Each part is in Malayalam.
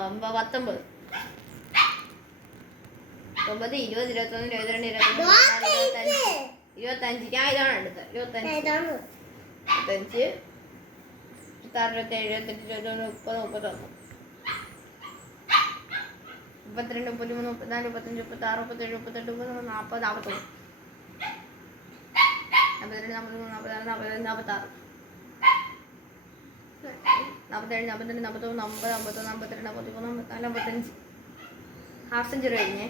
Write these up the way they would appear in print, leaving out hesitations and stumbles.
19 20 21 22 23 25 ഞാൻ ഇതാണ് എടുത്തത് 25 25 26 27 28 29 30 31 32 33 34 35 36 37 38 39 40 41 42 43 44 45 46 47 48 49 50 51 52 53 54 55 ഹാഫ് സെഞ്ചുറി കഴിഞ്ഞേ.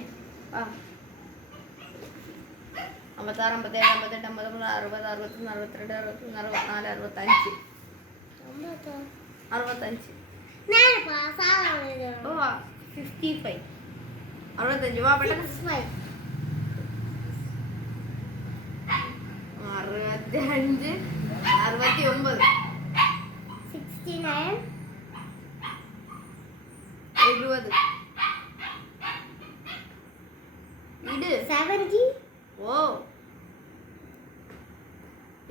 56 57 58 59 60 61 62 63 64 65 55 65 വാ പെട്ടെന്ന് 65 69 69 70 ഇട് 70 ഓ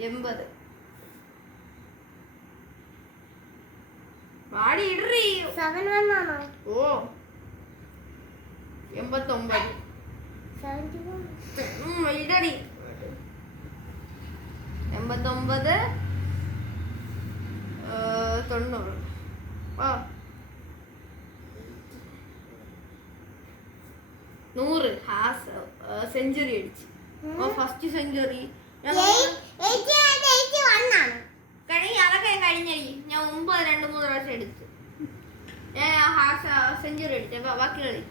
80 വാടി ഇടറി 7 വന്നാണോ? ഓ 89 71 ഇടടി 89 90 ആ 100 ഹാഫ് സെഞ്ചുറി അടിച്ചു. ഫസ്റ്റ് സെഞ്ചുറി അതൊക്കെ കഴിഞ്ഞടി. ഞാൻ മുമ്പ് 2-3 പ്രാവശ്യം എടുത്തു. ഞാൻ ഹാഫ് സെഞ്ചുറി അടിച്ചു. ബാക്കി കളി